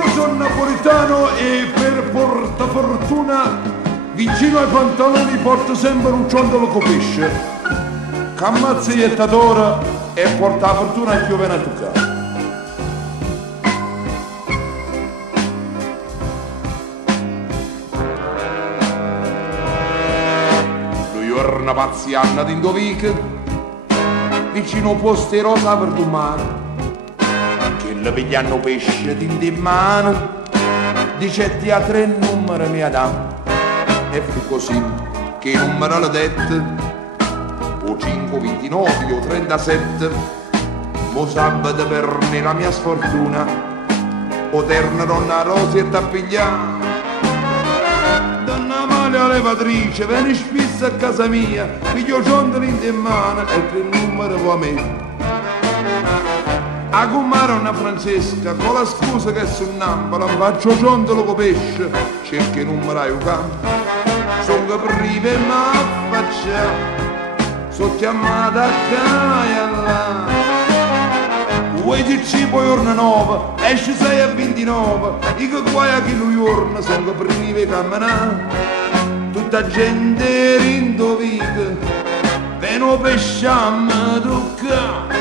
Io sono napoletano e per portafortuna vicino ai pantaloni porto sempre un ciondolo con pesce. Cammazza iettatore e porta la fortuna a chi viene a toccare. Una pazzianna di Indovic vicino poste rosa per il mare che le pigliano pesce di mano dicetti a 3 numeri mi dà e fu così che i numeri le dette o 5, 29 o 37 mo sabato per me la mia sfortuna o terna donna Rosietta a pigliare la levatrice, vieni spissa a casa mia, piglio ciondoli in mano e il numero va a me. A comare una Francesca, con la scusa che sono nambola, faccio ciondolo con pesce, cerca il numero a campo. Sono che prive ma faccia, sono chiamata a caia vuoi dirci poi giorno 9, esce 6 a 29, io che guai a chi lui giorno, sono che prive camminare. Tutta gente rindovica, veno pesciamo tocca.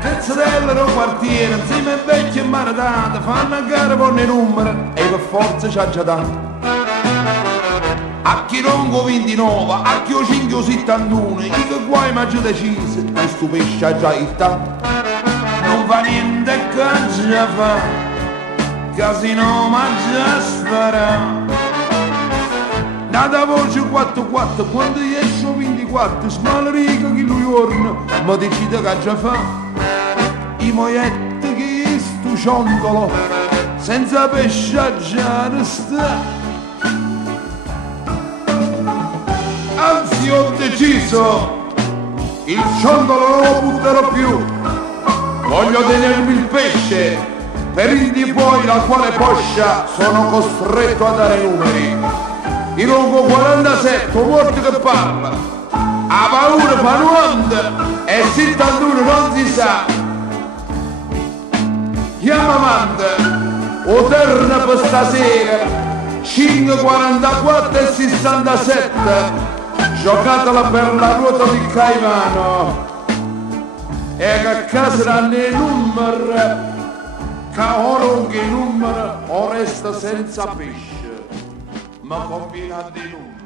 Cazzatella del quartiere, insieme ai vecchi e maritati, fanno a gara con i numeri e per forza c'ha già tanto. A chi ronco 29, a chi 5 71, io che guai ma già deciso, questo pesce ha già il tanto. Non fa niente che già fa, casino ma già spara. Nata voce 4-4, quando esce 24, smalrica chi lui giorno, ma decide che già fa. I moietti che sto ciondolo, senza pesce già sta. Anzi ho deciso, il ciondolo non lo butterò più, voglio tenermi il pesce, per il di poi la quale poscia sono costretto a dare numeri. Il lungo 47, morto che parla, a paura fa 90 e 71 non si sa. Chiama amante, o terna per stasera, 5, 44 e 67, giocatela per la ruota di Caivano, e che a casa danno i numeri, che ora che i numeri o resta senza pesce. Ma combina di numeri.